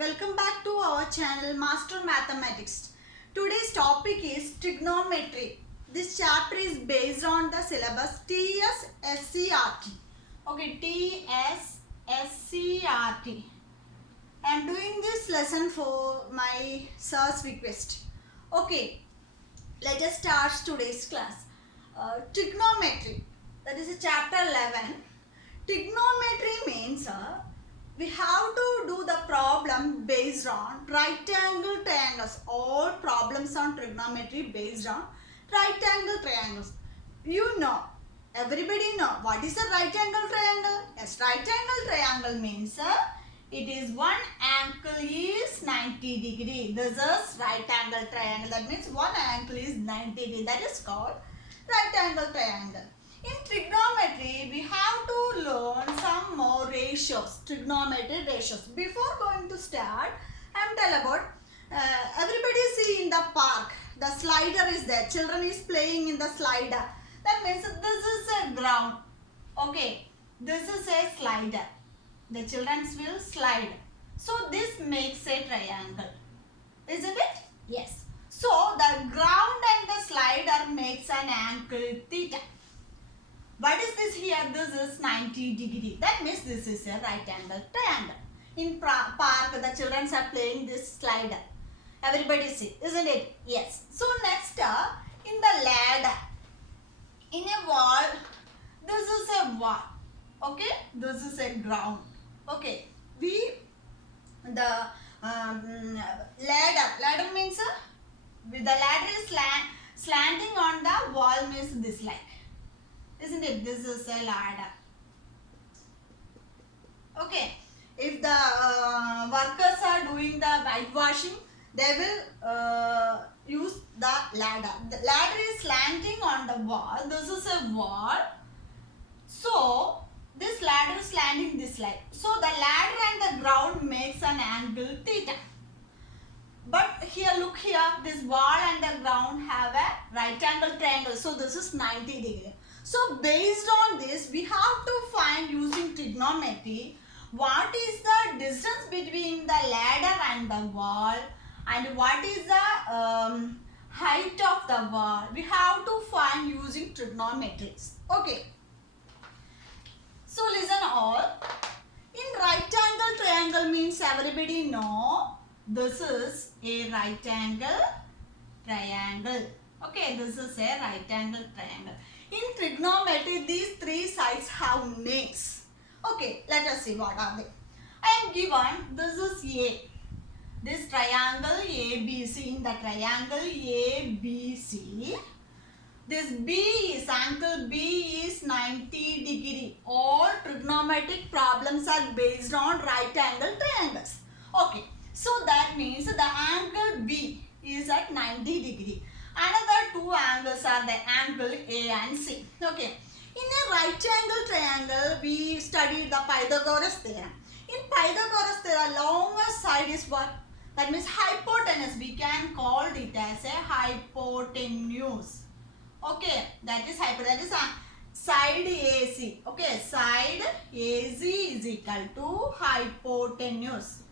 Welcome back to our channel Master Mathematics. Today's topic is trigonometry. This chapter is based on the syllabus TSSCRT. Okay, TSSCRT. I am doing this lesson for my sir's request. Okay, let us start today's class. Trigonometry. That is chapter 11. Trigonometry means we have to do the problem based on right angle triangles. All problems on trigonometry based on right angle triangles. You know, everybody know what is a right angle triangle? Yes, right angle triangle means it is one angle is 90 degree. This is right angle triangle. That means one angle is 90 degree. That is called right angle triangle. In trigonometry, we have to learn some more ratios, trigonometry ratios. Before going to start, I am tell about everybody see in the park, the slider is there. Children is playing in the slider. That means this is a ground. Okay, this is a slider. The children will slide. So this makes a triangle. Isn't it? Yes. So the ground and the slider makes an angle theta. What is this here? This is 90 degree. That means this is a right angle triangle. In park, the children are playing this slider. Everybody see, isn't it? Yes. So next, in the ladder, in a wall, this is a wall. Okay, this is a ground. Okay, the ladder means the ladder is slanting on the wall means this like. Isn't it? This is a ladder. Okay. If the workers are doing the whitewashing, they will use the ladder. The ladder is slanting on the wall. This is a wall. So, this ladder is slanting this line. So, the ladder and the ground makes an angle theta. But here, look here, this wall and the ground have a right angle triangle. So, this is 90 degree. So, based on this, we have to find using trigonometry what is the distance between the ladder and the wall and what is the height of the wall. We have to find using trigonometry. Okay. So, listen all. In right angle triangle means everybody know this is a right angle triangle. Okay, this is a right angle triangle. In trigonometry, these three sides have names. Okay, let us see what are they. I am given, this is A. This triangle ABC. In the triangle ABC, this B is, angle B is 90 degree. All trigonometric problems are based on right angle triangles. Okay, so that means the angle B is at 90 degree. Another two angles are the angle A and C. Okay. In a right angle triangle, we studied the Pythagoras theorem. In Pythagoras theorem, longest side is what? That means hypotenuse. We can call it as a hypotenuse. Okay. That is hypotenuse. That is side AC. Okay. Side AC is equal to hypotenuse.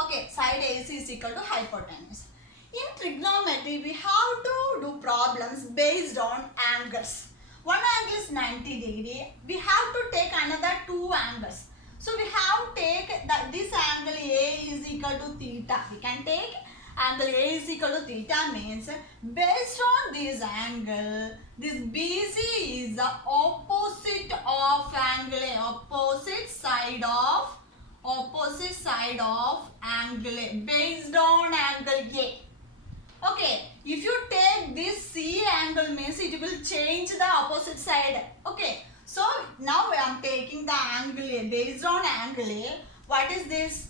Okay. Side AC is equal to hypotenuse. In trigonometry, we have to do problems based on angles. One angle is 90 degree. We have to take another two angles. So, we have to take this angle A is equal to theta. We can take angle A is equal to theta means based on this angle, this BC is the opposite of angle A. Opposite side of angle A based on angle A. Okay, if you take this C angle means it will change the opposite side. Okay, so now I am taking the angle A based on angle A. What is this?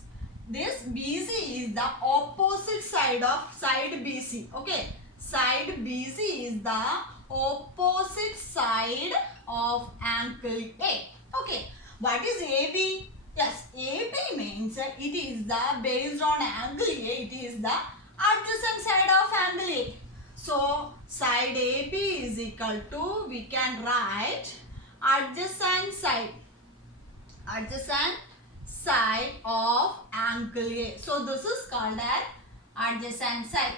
This BC is the opposite side of side BC. Okay, side BC is the opposite side of angle A. Okay, what is AB? Yes, AB means it is the based on angle A. It is the adjacent side of angle A. So, side AB is equal to, we can write adjacent side side of angle A. So this is called as adjacent side.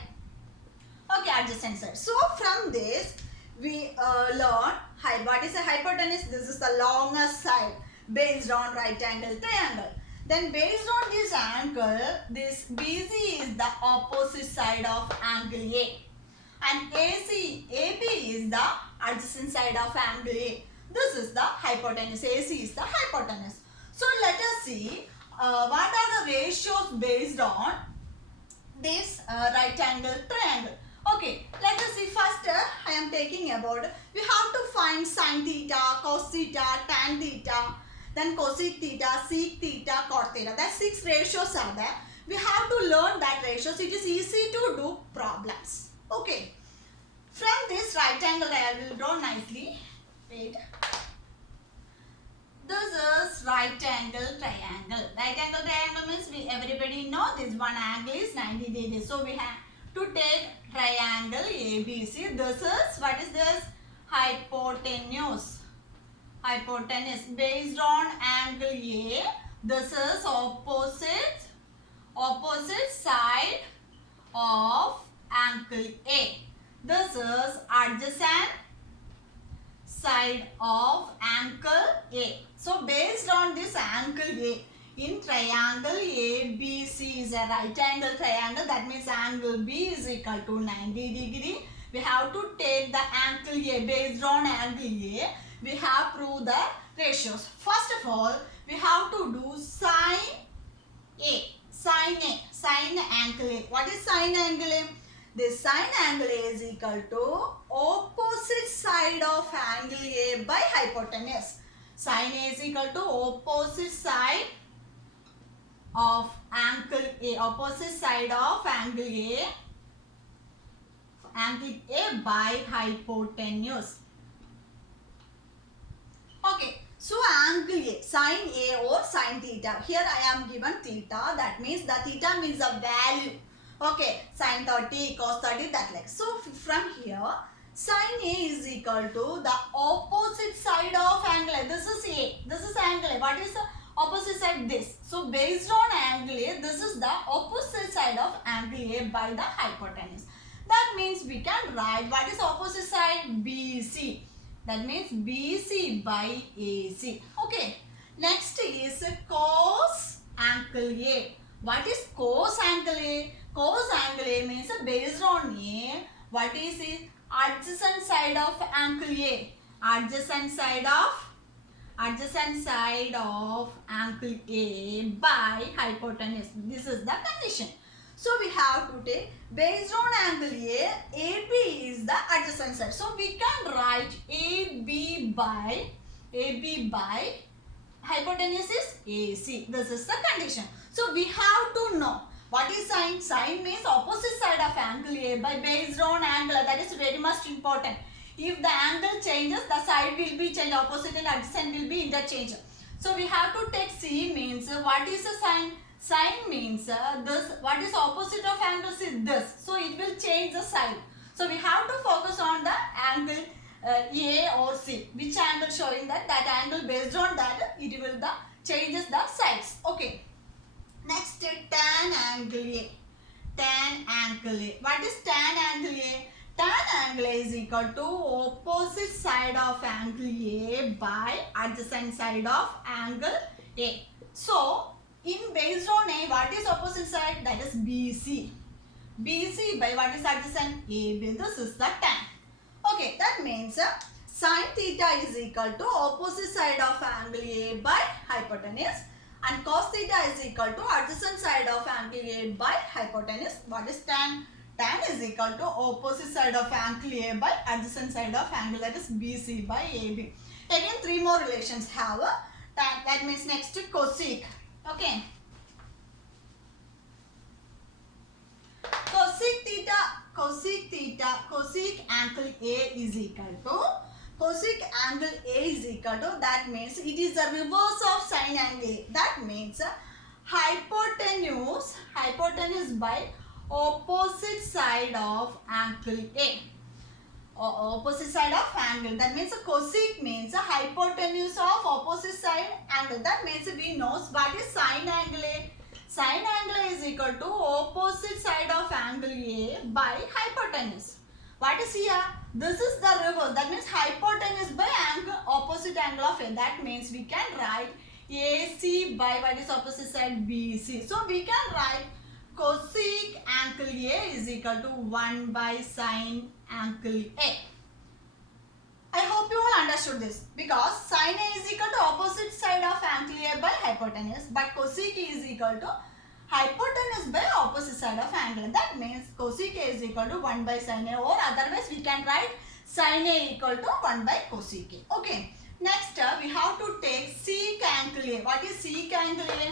Okay, adjacent side. So from this we learn what is a hypotenuse. This is the longest side based on right angle triangle. Then based on this angle, this BC is the opposite side of angle A, and AB is the adjacent side of angle A. This is the hypotenuse. AC is the hypotenuse. So let us see what are the ratios based on this right angle triangle. Okay, let us see. First I am taking about, we have to find sin theta, cos theta, tan theta, then cosec theta, sec theta, cot theta. That 6 ratios are there. We have to learn that ratios. It is easy to do problems. Okay. From this right angle I will draw nicely. Wait. This is right angle triangle. Right angle triangle means everybody know this one angle is 90 degrees. So we have to take triangle ABC. This is, what is this? Hypotenuse. Hypotenuse based on angle A. This is opposite side of angle A. This is adjacent side of angle A. So based on this angle A, in triangle ABC is a right angle triangle. That means angle B is equal to 90 degree. We have to take the angle A. Based on angle A, we have proved the ratios. First of all, we have to do sin A. Sin angle A. What is sin angle A? This sin angle A is equal to opposite side of angle A by hypotenuse. Sin A is equal to opposite side of angle A. Opposite side of angle A by hypotenuse. Okay, so angle A, sin A or sin theta. Here I am given theta. That means the theta means a value. Okay, sin 30, cos 30, that like. So from here, sin A is equal to the opposite side of angle A. This is A. This is angle A. What is the opposite side? This. So based on angle A, this is the opposite side of angle A by the hypotenuse. That means we can write what is opposite side? BC. That means BC by AC. Okay. Next is cos angle A. What is cos angle A? Cos angle A means based on A. What is it? Adjacent side of angle A. Adjacent side of angle A by hypotenuse. This is the condition. So we have to take based on angle A, AB is the adjacent side. So we can write AB by hypotenuse is AC. This is the condition. So we have to know what is sin. Sin means opposite side of angle A by based on angle. That is very much important. If the angle changes, the side will be changed. Opposite and adjacent will be interchanged. So we have to take C means what is a sin? Sin means this. What is opposite of angles is this. So it will change the side. So we have to focus on the angle A or C. Which angle showing that angle, based on that it will changes the sides. Okay. Next, tan angle A. Tan angle A. What is tan angle A? Tan angle A is equal to opposite side of angle A by adjacent side of angle A. So in based on A, what is opposite side? That is BC. BC by what is adjacent? AB. This is the tan. Okay, that means sin theta is equal to opposite side of angle A by hypotenuse, and cos theta is equal to adjacent side of angle A by hypotenuse. What is tan? Tan is equal to opposite side of angle A by adjacent side of angle, that is BC by AB. Again, 3 more relations have tan. That means next cosec. Okay. Cosec angle A is equal to, that means it is the reverse of sin angle A. That means hypotenuse by opposite side of angle A. opposite side of angle. That means cosec means hypotenuse of opposite side angle. That means we know what is sine angle A. Sine angle is equal to opposite side of angle A by hypotenuse. What is here? This is the reverse. That means hypotenuse by angle, opposite angle of A. That means we can write AC by what is opposite side BC. So we can write cosec angle A is equal to 1 by sine angle A. I hope you all understood this, because sine A is equal to opposite side of angle A by hypotenuse, but cosec A is equal to hypotenuse by opposite side of angle. That means cosec A is equal to 1 by sine A, or otherwise we can write sine A equal to 1 by cosec A. Okay. Next we have to take sec angle A. What is sec angle A?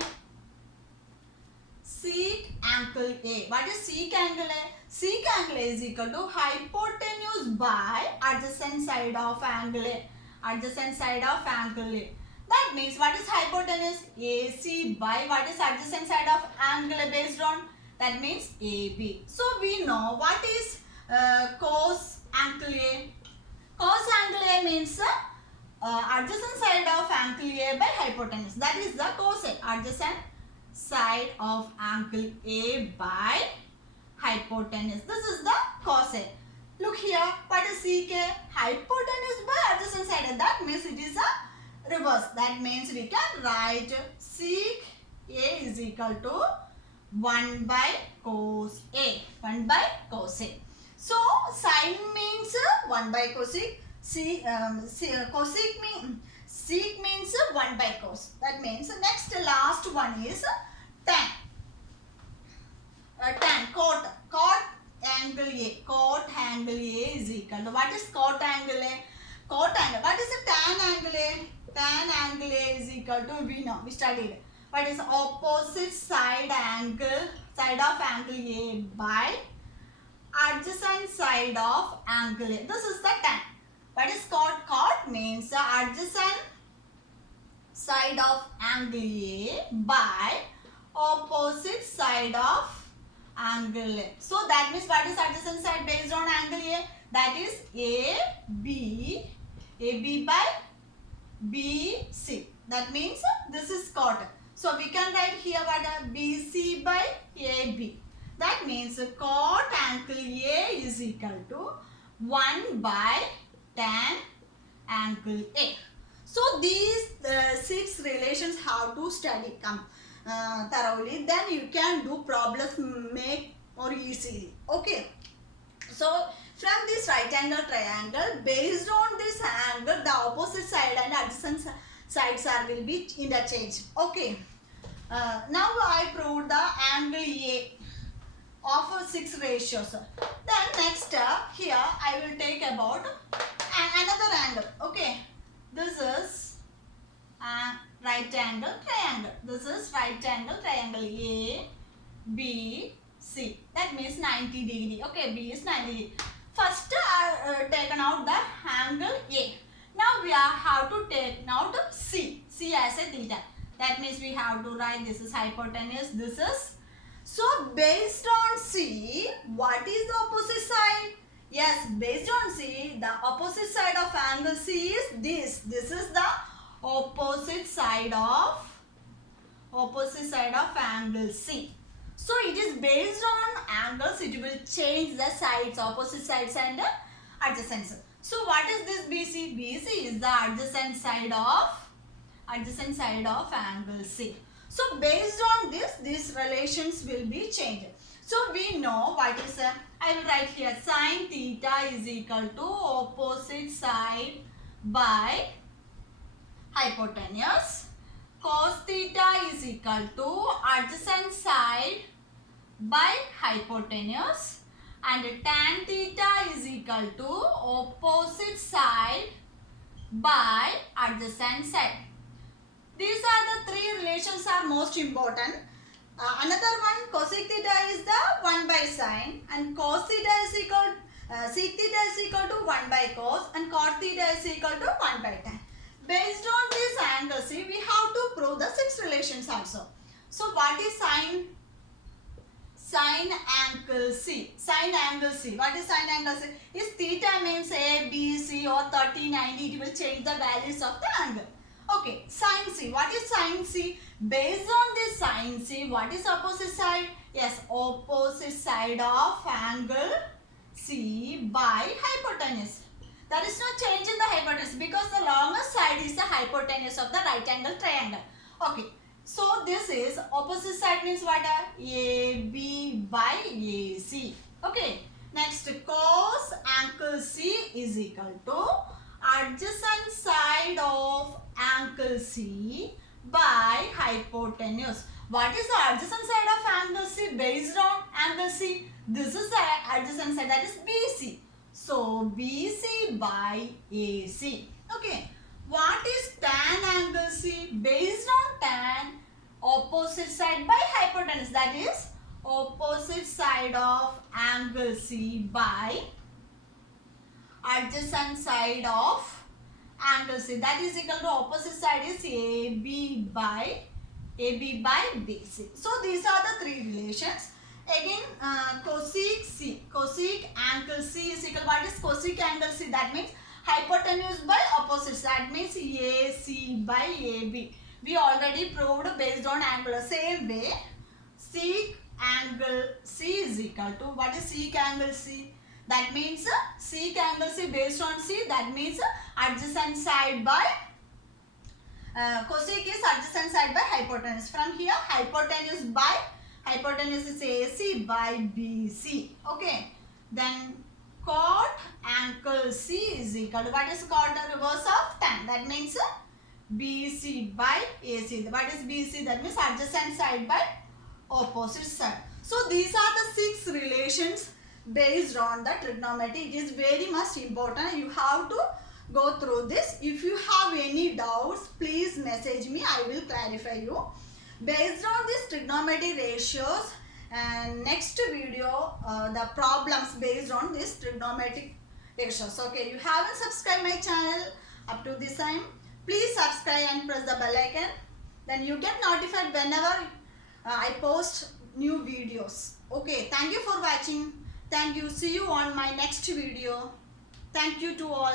Sec angle A. What is sec angle A? Sec angle A is equal to hypotenuse by adjacent side of angle A. Adjacent side of angle A. That means what is hypotenuse? AC by what is adjacent side of angle A based on? That means AB. So we know what is cos angle A. Cos angle A means adjacent side of angle A by hypotenuse. That is the cosec. Adjacent side of angle A by hypotenuse. This is the cosec. Look here, what is sec A? Hypotenuse by adjacent side. That means it is a reverse. That means we can write sec A is equal to 1 by cos A. 1 by cos A. So sine means 1 by cosec. Cosec means sec means 1 by cos. That means next last one is tan. Tan, cot angle A. Cot angle A is equal to, what is cot angle A? Cot angle. What is a tan angle A? Tan angle A is equal to, we know, we studied. What is opposite side of angle A by adjacent side of angle A. This is the tan. What is cot? Cot means adjacent side of angle A by opposite side of angle A. So that means what is adjacent side based on angle A? That is AB by BC. That means this is cot. So we can write here what BC by AB. That means cot angle A is equal to 1 by tan angle A. So these 6 relations have to study thoroughly. Then you can do problems make more easily. Okay. So from this right angle triangle, based on this angle, the opposite side and adjacent sides will be interchanged. Okay. Now I proved the angle A of 6 ratios. Then next here I will take about another angle. Okay, this is right angle triangle. This is right angle triangle A B C. That means 90 degree. Okay, B is 90 degree. First taken out the angle A. Now we have to take out C as a theta. That means we have to write this is hypotenuse, this is. So based on C, what is the opposite side? Yes, based on C, the opposite side of angle C is this. This is the opposite side of angle C. So it is based on angles, it will change the sides, opposite sides and adjacent. So what is this BC? BC is the adjacent side of angle C. So based on this, these relations will be changed. So we know what is, I will write here, sine theta is equal to opposite side by hypotenuse. Cos theta is equal to adjacent side by hypotenuse. And tan theta is equal to opposite side by adjacent side. These are the 3 relations are most important. Another one, cosec theta is the 1 by sine, and cos theta is equal, sec theta is equal to 1 by cos, and cot theta is equal to 1 by tan. Based on this angle C, we have to prove the 6 relations also. So what is sine? Sine angle C. Sine angle C. What is sine angle C? If theta means A, B, C or 30, 90, it will change the values of the angle. Okay, sine C. What is sine C? Based on this sine C, what is opposite side? Yes, opposite side of angle C by hypotenuse. There is no change in the hypotenuse because the longest side is the hypotenuse of the right angle triangle. Okay. So this is opposite side means what? AB by AC. Okay. Next, cos angle C is equal to adjacent side of angle C by hypotenuse. What is the adjacent side of angle C based on angle C? This is the adjacent side, that is BC. So BC by AC. Okay. What is tan angle C? Based on tan, opposite side by hypotenuse, that is opposite side of angle C by adjacent side of angle C, that is equal to opposite side is AB by BC. So these are the three relations. Again, cosec C, cosec angle C is equal, what is cosec angle C? That means hypotenuse by opposites, that means AC by AB. We already proved based on angle. Same way, sec angle C is equal to, what is sec angle C? That means sec angle C based on C, that means adjacent side by cosec is adjacent side by hypotenuse. From here, hypotenuse is AC by BC. Okay. Then cot angle C is equal to, what is cot? The reverse of tan. That means BC by AC. What is BC? That means adjacent side by opposite side. So these are the 6 relations based on the trigonometry. It is very much important. You have to go through this. If you have any doubts, please message me. I will clarify you. Based on these trigonometry ratios, and next video, the problems based on this trigonometric ratios. Okay, you haven't subscribed my channel up to this time, please subscribe and press the bell icon. Then you get notified whenever I post new videos. Okay, thank you for watching. Thank you. See you on my next video. Thank you to all.